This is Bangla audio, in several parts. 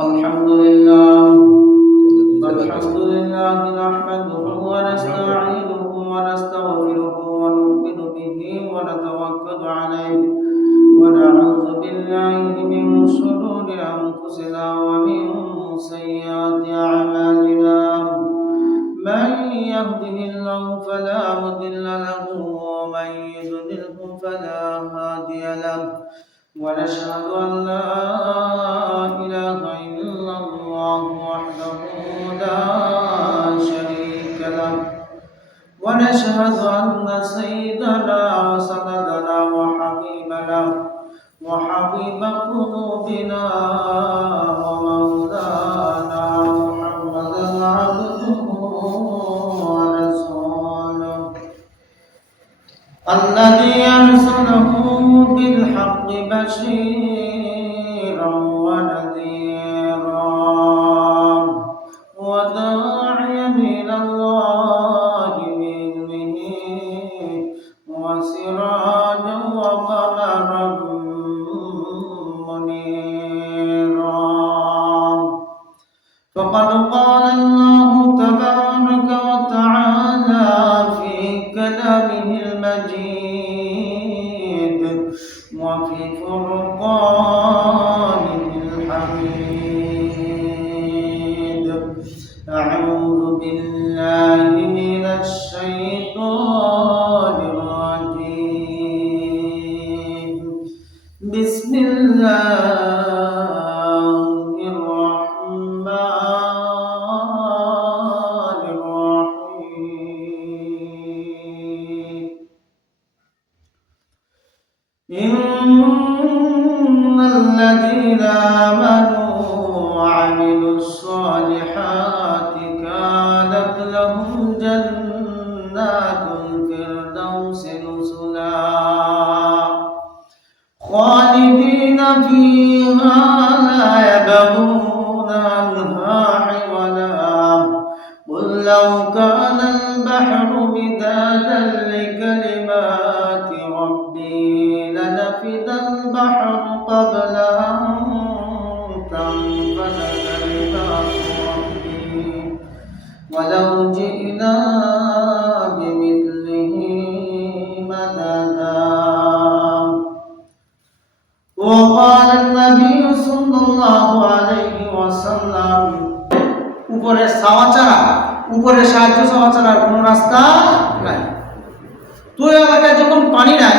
الحمد لله نحمده ونستعينه ونستغفره ونؤمن به ونتوكل عليه ونعوذ بالله من شرور أنفسنا ومن سيئات أعمالنا من يهده الله فلا مضل له ومن يضلله فلا هادي له ونشهد أن لا إله إلا الله وحده لا شريك له ونشهد أن سيدنا وسندنا وحبيب قلوبنا ومولانا محمدا عبده ورسوله الذي أرسله بالحق بشيرا ونذيرا وداعيا إلى الله بإذنه وسراجا وقمرا منيرا فقد قال الله تبارك وتعالى في كلامه المجيد وفي فرقانه الحميد أعوذ بالله من الشيطان الرجيم بسم الله الرحمن الرحيم إن الذين آمنوا وعملوا الصالحات كانت لهم جنات الفردوس نزلا خالدين فيها لا يبغون عنها حولا قل لو كان البحر مدادا لكلمات ربي لنفد البحر قبل أن تنفد كلمات ربي ولو جئنا بمثله مددا وقال النبي صلى الله عليه وسلم উপরে ছাওয়া ছাড়া উপরে সাহায্য ছাওয়া ছাড়া কোনো রাস্তা নাই। তো এলাকায় যখন পানি নাই,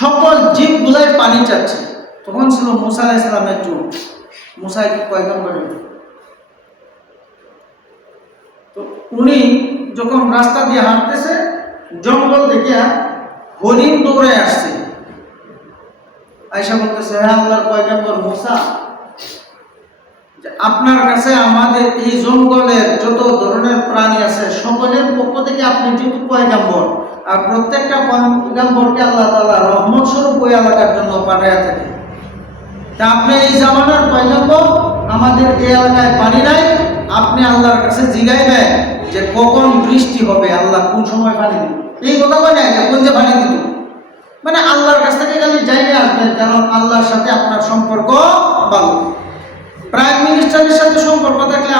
সকল জীবগুলাই পানি চাচ্ছে, তখন ছিল মুসা আলাইহিস সালামের যুগ। মুসা কি পয়গম্বর, তো উনি যখন রাস্তা দিয়ে হাঁটতেছে, জঙ্গল থেকে হরিণ দৌড়ে আসছে, আয়েশা বলতেছে, হে আল্লাহর পয়গম্বর মুসা, আপনার কাছে আমাদের এই জঙ্গলের যত ধরনের প্রাণী আছে সকলের পক্ষ থেকে আপনি যেহেতু পয়গম্বর, আর প্রত্যেকটা পয়গম্বরকে আল্লাহ তাআলা রহমত স্বরূপ ওই এলাকার জন্য পাঠাইয়া থাকে, তা আপনি এই জামানার পয়গম্বর, আমাদের এই এলাকায় পানি নাই, আপনি আল্লাহর কাছে জিগাইবেন যে কখন বৃষ্টি হবে, আল্লাহ কোন সময় পানি দিবে। এই কথা বলে না যে কোন যে পানি দিত, মানে আল্লাহর কাছ থেকে খালি যাইবে আসবেন, কারণ আল্লাহর সাথে আপনার সম্পর্ক ভালো। প্রাইম মিনিস্টারের সাথে সম্পর্ক থাকলে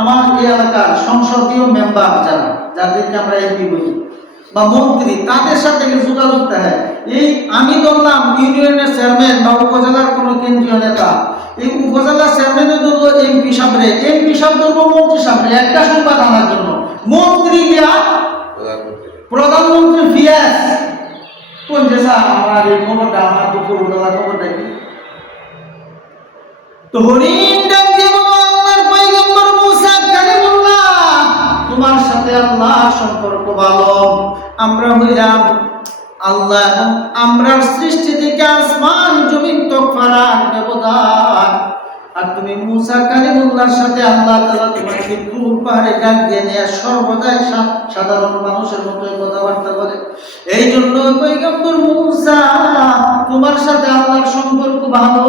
আমার এই এলাকার সংসদীয় মেম্বার যাদেরকে আমরা এমপি বলি বা মন্ত্রী, তাদের সাথে যোগাযোগ থাকে। এই আমি ধরলাম ইউনিয়নের চেয়ারম্যান বা উপজেলার কোনো কেন্দ্রীয় নেতা, এই উপজেলার চেয়ারম্যানে ধরলো এমপি সাহেবরে, এমপি সাহেব ধরবো মন্ত্রী সাহেবরে, একটা সংবাদ আনার জন্য মন্ত্রী গিয়া প্রধানমন্ত্রী ভিএস কোন যে স্যার আমার এই খবরটা, আমার দুপুরবেলা খবরটা কি। তো হরিণ ডাক দিয়ে বলল, আল্লাহর পয়গম্বর মুসা কালিমুল্লাহ, তোমার সাথে আল্লাহর সম্পর্ক ভালো, আমরা হইলাম আল্লাহ এবং আমরার সৃষ্টি থেকে আসমান জমিন তো ফারাক ব্যবধান, আর তুমি মুসা কালিমুল্লাহর সাথে আল্লাহ তাআলা তোমাকে দূর পাহাড়ে ডাক দিয়ে নিয়ে সর্বদাই সাধারণ মানুষের মতো কথাবার্তা বলে। এই জন্য পয়গম্বর মুসা, তোমার সাথে আল্লাহর সম্পর্ক ভালো,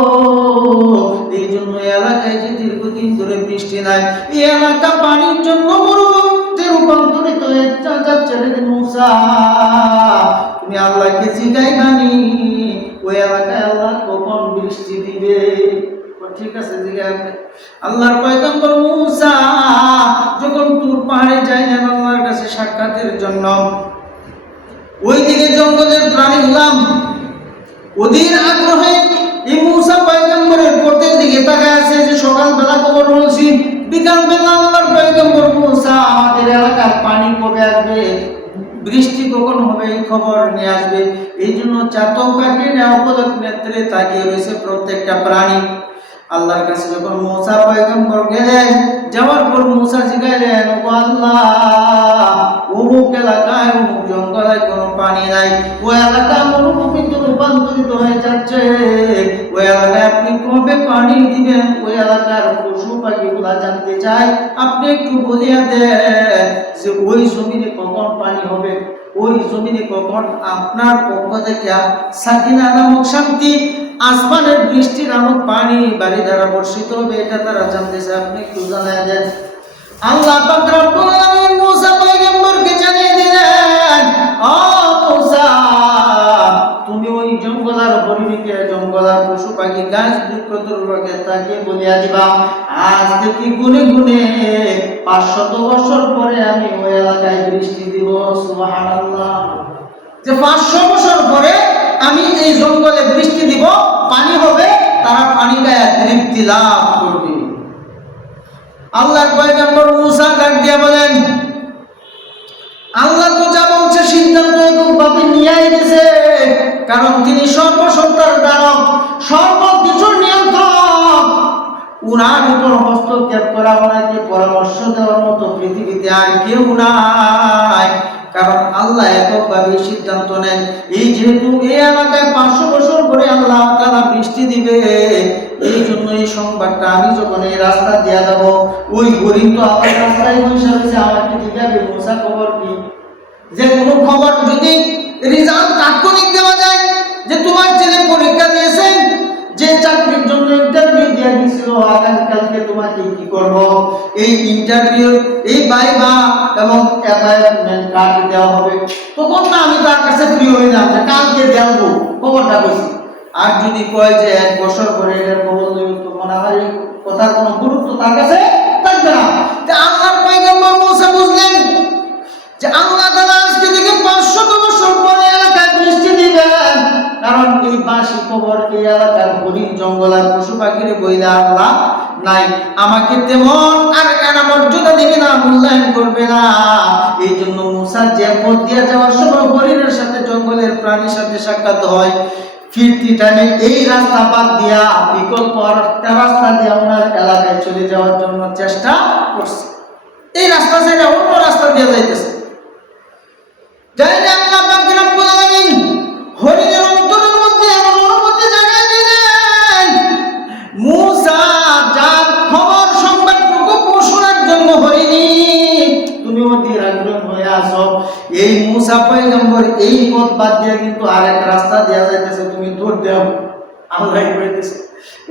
এই জন্য এলাকায় যে দীর্ঘদিন ধরে বৃষ্টি নাই, এই এলাকা পানির জন্য মরুভূমিতে রূপান্তরিত হয়ে যাচ্ছে। মুসা, তুমি আল্লাহকে জিগাইবানি ওই এলাকায় আল্লাহ কখন বৃষ্টি দিবে। ঠিক আছে জিজ্ঞাসা। আল্লাহর পয়গম্বর মূসা যখন তুর পাহাড়ে যাইলেন আল্লাহর কাছে সাক্ষাতের জন্য, ওইদিকে জঙ্গলের প্রাণীগুলা ওদের আগ্রহে এই মূসা পয়গম্বরের পথের দিকে তাকায় আছে। যে সকালবেলা খবর বলছি, বিকালবেলা আল্লাহর পয়গম্বর মূসা আমাদের এলাকার পানি কবে আসবে, বৃষ্টি কখন হবে এই খবর নিয়ে আসবে। এই জন্য চাতক পাখি অপলক নেত্রে তাকিয়ে রয়েছে প্রত্যেকটা প্রাণী। আল্লাহর কাছে যখন মূসা পয়গম্বর গেলেন, যাওয়ার পর মূসা জিজ্ঞাসলেন, ও আল্লাহ, অমুক এলাকায় অমুক জঙ্গলে কোনো পানি নাই, ওই এলাকা মরুভূমিতে রূপান্তরিত হয়ে যাচ্ছে, ওই এলাকায় আপনি কবে পানি দিবেন? ওই এলাকার পশু পাখিগুলা জানতে চায়, আপনি একটু বলিয়া দেন যে ওই জমিনে কখন পানি হবে, ওই জমিনে কখন আপনার পক্ষ থেকে সাকিনা নামক শান্তি, আসমানের বৃষ্টি নামক পানি বাড়ি দ্বারা বর্ষিত হবে, এটা তারা জানতে চায়, আপনি একটু জানায় দেন। আল্লাহ পাক রব্বুল আলামিন মূসা পয়গম্বরকে জানিয়ে দিলেন, ও মূসা, তুমি ওই জঙ্গলার হরিণীকে, জঙ্গলার পশু পাখি, গাছ বৃক্ষতরুকে তাকে বলিয়া দিবা, আজ থেকে গুনে গুনে 500 বছর পরে আমি ওই এলাকায় বৃষ্টি দিব। সুবহানাল্লাহ। যে 500 বছর পরে আমি এই জঙ্গলে বৃষ্টি দিব, পানি হবে, তারা পানি গায়ে তৃপ্তি লাভ করবে। আল্লাহর পয়গম্বর মূসা ডাক দিয়া বলেন, আল্লাহ তো যা বলছে সিদ্ধান্ত এরকমভাবে নিয়ে দিয়েছে, কারণ তিনি সর্বসত্তার ধারক, সর্বকিছুর নিয়ন্ত্রক। উনার উপর হস্তক্ষেপ করা, ওনাকে পরামর্শ দেওয়ার মতো পৃথিবীতে আর কেউ নাই। কারণ আল্লাহ এককভাবে সিদ্ধান্ত নেন। এই যেহেতু এই এলাকায় 500 বছর পরে আল্লাহ তাআলা বৃষ্টি দিবে, এই জন্য এই সংবাদটা আমি যখন এই রাস্তা দিয়ে যাব, ওই হরিণ তো আমার রাস্তায় বসে রয়েছে, আমাকে জিজ্ঞাসা মূসা খবর কি? যে কোনো খবর যদি রেজাল্ট তাৎক্ষণিক দেওয়া যায়, যে তোমার ছেলে পরীক্ষা দিয়েছে, যে চাকরির জন্য ইন্টারভিউ দিয়ে দিয়েছিল, আগামীকালকে তোমাকে কি করব, এই ইন্টারভিউ, এই ভাইভা এবং অ্যাপয়েন্টমেন্ট কার্ড দেওয়া হবে, তখন না আমি তার কাছে ফ্রি হইলাম যে কালকে দেবো খবরটা বলছি। আর যদি কয় যে 1 বছর পরে এর খবর দেব, তখন আমার এই কথার কোনো গুরুত্ব তার কাছে থাকবে না। যে আল্লাহর পয়গম্বর মূসা বুঝলেন যে আল্লাহ তাআলা আজকে থেকে 500 বছর পরে এলাকায় বৃষ্টি দিবেন, কারণ এই বাসি খবর এই এলাকার হরিণ, জঙ্গল আর পশু পাখিরে বইলে আল্লাহ নাই, আমাকে তেমন আর এরা মর্যাদা দিবে না, মূল্যায়ন করবে না। এই জন্য মূসা যে পথ দিয়ে যাওয়ার সময় হরিণের সাথে, জঙ্গলের প্রাণীর সাথে সাক্ষাৎ হয়, ফিরতি টাইমে এই রাস্তা বাদ দিয়া বিকল্প রাস্তা দিয়ে ওনার এলাকায় চলে যাওয়ার জন্য চেষ্টা করছে। এই রাস্তা ছেড়ে অন্য রাস্তা দিয়ে যাইতেছে। আল্লাহ পাক রব্বুল আলামিন হরিণের অন্তরের মধ্যে এমন অনুভূতি জাগায় দিলেন, মূসা যার খবর সংবাদটুকু শোনার জন্য হরিণী তুমি অধীর আগ্রহ হয়ে আসো, এই মূসা পয়গম্বর এই পথ বাদ দিয়ে কিন্তু আরেক রাস্তা দেয়া যাইতেছে, তুমি দৌড় দাও। আল্লাহ বলতেছে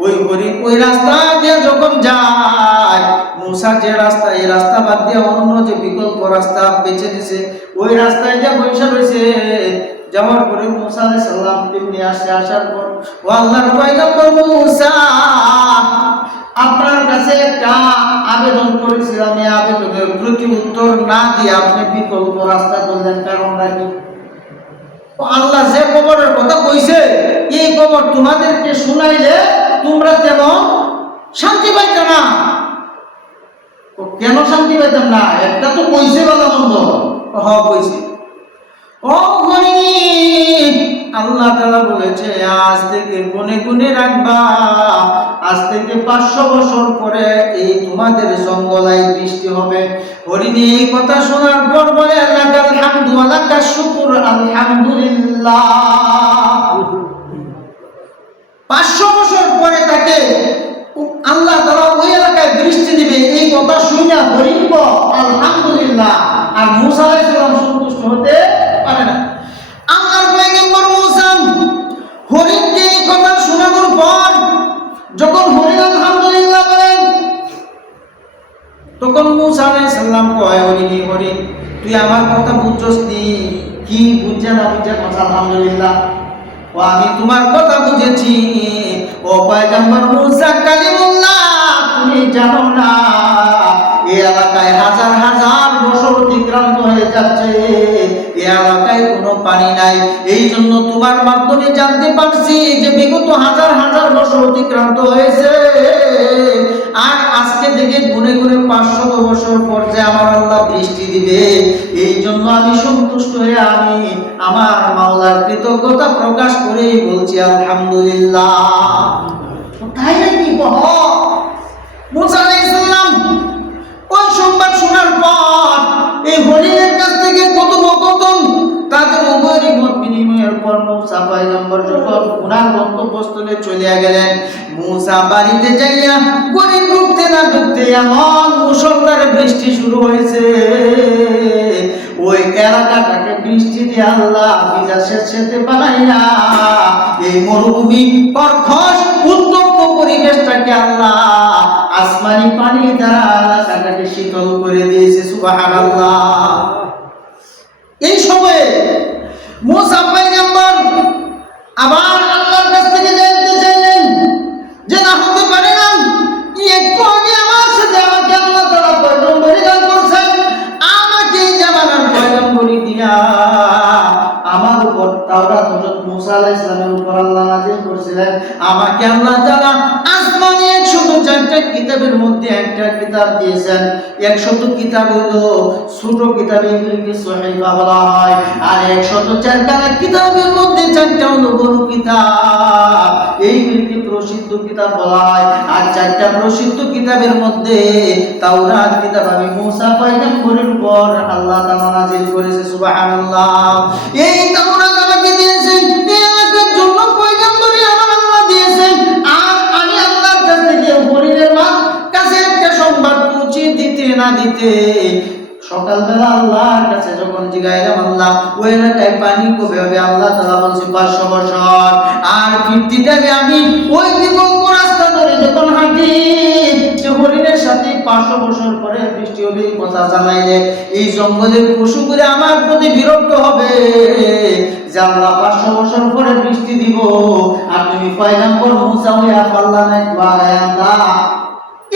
ওই হরিণ ওই রাস্তা দিয়ে যখন যায়, মূসা যে রাস্তা, এই রাস্তা বাদ দিয়ে অন্য যে বিকল্প রাস্তা বেছে নিছে, ওই রাস্তায় যে বৈশা রয়েছে, যাওয়ার পরে মূসা আলাইহিস সালাম তেমনি আসার পর, ও আল্লাহর পয়গম্বর মূসা, আপনার কাছে একটা আবেদন করেছিলাম, এই আবেদনের প্রতি উত্তর না দিয়ে আপনি বিকল্প রাস্তা করলেন, কারণ নাকি আল্লাহ যে খবরের কথা কইছে, এই খবর তোমাদেরকে শুনাইলে তোমরা তেমন শান্তি পাইতে না। কেন শান্তি পাইতাম না? একটা তো কইছে ভালো মন্দ, কইছে ও গরিব, আল্লাহ তাআলা বলেছে আজ থেকে গুনে গুনে রাখবা, আজ থেকে 500 বছর পরে এই তোমাদের জঙ্গলায় বৃষ্টি হবে। হরিণী এই কথা শোনার পর বলে লাকাল হামদু ওয়া লাকাশ শুকর, আলহামদুলিল্লাহ। 500 বছর পরে তাকে আল্লাহ তাআলা ওই এলাকায় বৃষ্টি দিবে, এই কথা শুনে হরিণ আলহামদুলিল্লাহ। আর মূসা আলাইহিস সালাম সন্তুষ্ট হতে পারে না। আল্লাহর পয়গম্বর মূসা হরিণকে এই কথা শোনানোর পর যখন হরিণ আলহামদুলিল্লাহ বলেন, তখন মূসা আলাইহিস সালাম কয়, হরিণ তুই আমার কথা বুঝছস নি? কি বুঝছে না বুঝছে কথা? আলহামদুলিল্লাহ। ও আমি তোমার কথা বুঝেছি। ও পয়গম্বর মুসা কালিমুল্লাহ, তুমি জানো না এই এলাকায় হাজার হাজার বছর অতিক্রান্ত হয়ে যাচ্ছে, এই এলাকায় কোনো পানি নাই। এই জন্য তোমার মাধ্যমে জানতে পারছি যে বিগত হাজার হাজার বছর অতিক্রান্ত হয়েছে, আর আজকে থেকে গুনে গুনে 500 বছর পর যে আমার আল্লাহ বৃষ্টি দিবে, এই জন্য আমি সন্তুষ্ট হয়ে আমি আমার মাওলার কৃতজ্ঞতা প্রকাশ করেই বলছি আলহামদুলিল্লাহ। তাই নাকি? মুসা আলাইহিস সালাম ওই সংবাদ শোনার পর এই হরিণের কাছ থেকে কথোপকথন তাদের উভয়েরই মত বিনিময়ের পর মুসা পয়গম্বর যখন ওনার গন্তব্যস্থলে চলে গেলেন, মুসা বাড়িতে যাইয়া গরিব ঢুকতে না ঢুকতে এমন মুষলধারে বৃষ্টি শুরু হয়েছে, ওই এলাকাটাকে বৃষ্টি দিয়ে আল্লাহ ভিজা সেচেতে বানাইয়া এই মরুভূমি কর্কশ উত্তপ্ত পরিবেশটাকে আল্লাহ আসমানি পানি দ্বারা এলাকাটাকে শীতল করে দিয়েছে। সুবহানাল্লাহ। এই সময়ে মুসা পয়গম্বর আবার আল্লাহর কাছ থেকে জানতে চাইলেন যে না হতে পারে না, একটু আগে আমার সাথে আমাকে আল্লাহ তাআলা পয়গম্বরি দান করেছেন, আমাকে এই জামানার পয়গম্বরি দিয়া আমার উপর তাওরাত হযরত মুসা আলাইহিস সালামের উপর আল্লাহ নাযিল করেছিলেন, আমাকে আল্লাহ তাআলা আসমানি 104টা কিতাবের মধ্যে একটা কিতাব দিয়েছেন। 100 কিতাব হলো ছোট কিতাব, এগুলিকে সহিফা বলা হয়, আর 104টা কিতাবের মধ্যে 4টা হলো বড় কিতাব, এইগুলিকে প্রসিদ্ধ কিতাব বলা হয়। আর 4টা প্রসিদ্ধ কিতাবের মধ্যে তাওরাত কিতাব আমি মুসা পয়গম্বরের উপর আল্লাহ তাআলা নাযিল করেছে। সুবহানাল্লাহ। এই তাওরাত আমাকে দিয়েছেন, এই এলাকার জন্য পয়গম্বরই আমার আল্লাহ দিয়েছেন, আর আমি আল্লাহর কাছ থেকে হরিণের কাছে একটা সংবাদ পৌঁছে দিতে না দিতে সকালবেলা আল্লাহর কাছে যখন জিগাইলাম আল্লাহ ওই এলাকায় পানি কবে হবে, আল্লাহ তাআলা বলছে 500 বছর। আর ফিরতিতে আমি ওই বিকল্প রাস্তা ধরে যখন হাঁটি যে হরিণের সাথে 500 বছর পরে বৃষ্টি হবে এই কথা জানাইলে এই জঙ্গলের পশুগুলো আমার প্রতি বিরক্ত হবে যে আল্লাহ 500 বছর পরে বৃষ্টি দিব, আর তুমি পয়গম্বর মুসা হইয়া পাল্লা নাই আল্লাহ।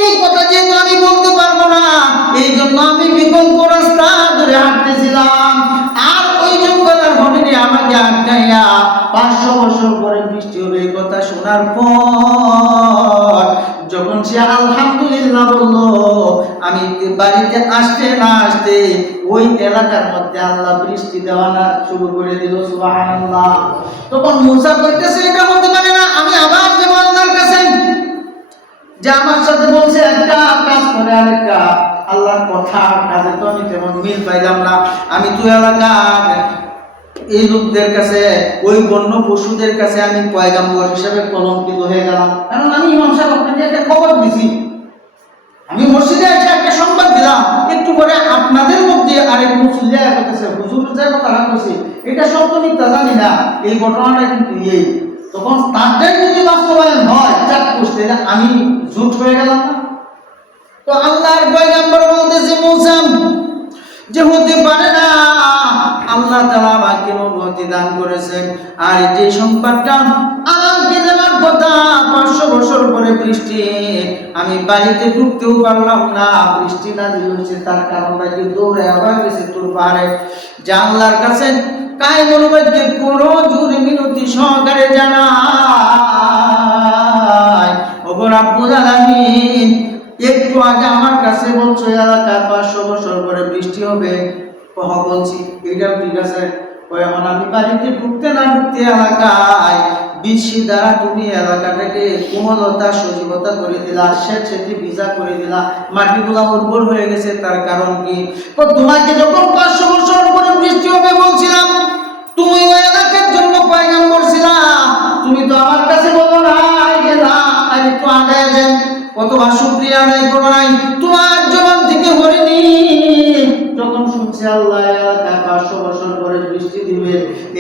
এই কথা যেহেতু আমি বলতে পারবো না, এই জন্য আমি বিকল্প রাস্তা ধরে হাঁটতেছিলাম, আর ওই জঙ্গলের হরিণে আমাকে আটকাইয়া 500 বছর পরে বৃষ্টি হবে এই কথা শোনার পর যখন সে আলহামদুলিল্লাহ বললো, আমি বাড়িতে আসতে না আসতে ওই এলাকার মধ্যে আল্লাহ বৃষ্টি দেওয়া না শুরু করে দিল। সুবহানাল্লাহ। তখন মুসা কইতেছে এটা হতে পারে না, আমি আবার যাব আল্লাহর কাছে, যে আমার সাথে বলছে একটা কাজ করে আরেকটা, আল্লাহর কথা কাজে তো আমি তেমন মিল পাইলাম না। আমি তো এলাকার এই লোকদের কাছে ওই বন্য পশুদের কাছে আমি পয়গম্বর হিসেবে কলঙ্কিত হয়ে গেলাম, কারণ আমি ইমাম সাহেব আপনাকে একটা খবর দিছি, আমি মসজিদে এসে একটা সংবাদ দিলাম, একটু পরে আপনাদের মধ্যে আরেক মুসল্লি করতেছে হুজুর যে কথা বলছি এটা সত্য মিথ্যা জানি না, এই ঘটনাটা কিন্তু এই, তখন তারটাই যদি বাস্তবায়ন হয় চাপ করতে আমি জুট হয়ে গেলাম না। তো আল্লাহর পয়গম্বর বলতেছে মুসা যে হতে পারে না, আল্লাহ তাআলা আমাকে অনুমতি দান করেছেন, আর যে সংবাদটা আমাকে দেওয়ার কথা 500 বছর পরে বৃষ্টি, আমি বাড়িতে ঢুকতেও পারলাম না, বৃষ্টি না দিয়েছে তার কারণটা কি দৌড়ে আবার গেছে তোর পাহাড়ে, যা আল্লাহর কাছে কায়মুল মধ্যে পুরো জুরি মিনতি সহকারে জানাই, ওগো রব্বুল আলামিন একটু আগে আমার কাছে বলছো এলাকায় 500 বছর পরে বৃষ্টি হবে, বলছি এটা ঠিক আছে, এখন আমি বাড়িতে ঢুকতে না ঢুকতে এলাকায় বৃষ্টি দ্বারা তুমি এলাকাটাকে কোমলতা সজীবতা করে দিলা, স্বেচ্ছাতে ভিজা করে দিলা, মাটিগুলা উর্বর হয়ে গেছে, তার কারণ কি? তোমাকে যখন 500 বছর পরে বৃষ্টি হবে বলছিলাম, তুমি ওই এলাকার জন্য পয়গম্বর ছিলা, তুমি তো আমার কাছে বলো না আর একটু আগায় দেন, কতবার শুকরিয়া আদায় করো নাই, তোমার জবান থেকে হরিনি যখন শুনছে আল্লাহ এলাকায় 500 বছর পরে বৃষ্টি দিবে,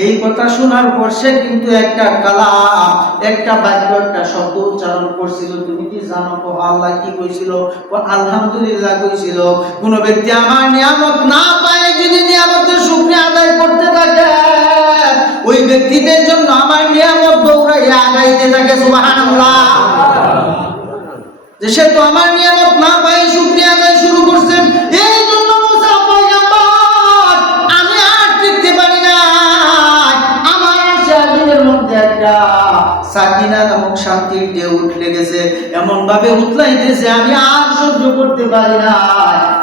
এই কথা শোনার পর সে কিন্তু একটা কালাম, একটা বাক্য, একটা শব্দ উচ্চারণ করছিল। তুমি কি জানো আল্লাহ কি কইছিল? আলহামদুলিল্লাহ কইছিল। কোন ব্যক্তি আমার নিয়ামত না পায় যদি নিয়ামতের শুকরিয়া আদায় করতে থাকে, ওই ব্যক্তিদের জন্য আমার নিয়ামত দৌড়াইয়া আগাইতে থাকে। সুবহানাল্লাহ। যে সে তো আমার নিয়ামত না পাই শুকরিয়া আদায় শুরু করছেন। এই জন্য মুসা পয়গম্বর, আমি আর টিকতে পারি না, আমার শরীরের মধ্যে একটা সাকিনা নামক শান্তির ঢেউ উঠে গেছে, এমন ভাবে উতলাইতেছে আমি আর সহ্য করতে পারি না।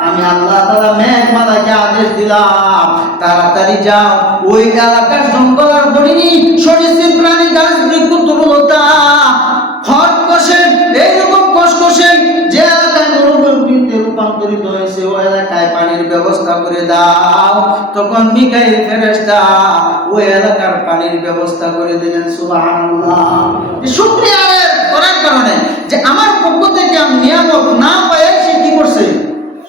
আমি আল্লাহ তাআলা মেঘমালাকে আদেশ দিলাম, তাড়াতাড়ি যাও ওই এলাকার জঙ্গল আর হরিণী সরীসৃপ প্রাণী গাছ বৃক্ষ তরুলতা খরগোশের এইরকম কসকসে যে এলাকায় মরুভূমিতে রূপান্তরিত হয়েছে ওই এলাকায় পানির ব্যবস্থা করে দাও। তখন মিকাইল ফেরেশতা ওই এলাকার পানির ব্যবস্থা করে দিলেন। সুবহানাল্লাহ। শুকরিয়া আদায় করার কারণে যে আমার পক্ষ থেকে আমি নিয়ামত না পাই, সে কি করছে?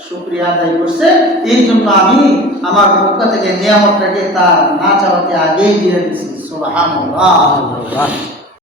শুকরিয়া আদায় করছে। এই জন্য আমি আমার পক্ষ থেকে নিয়ামতটাকে তার না চাওয়াতে আগেই দিয়ে দিচ্ছি। সুবহানাল্লাহ।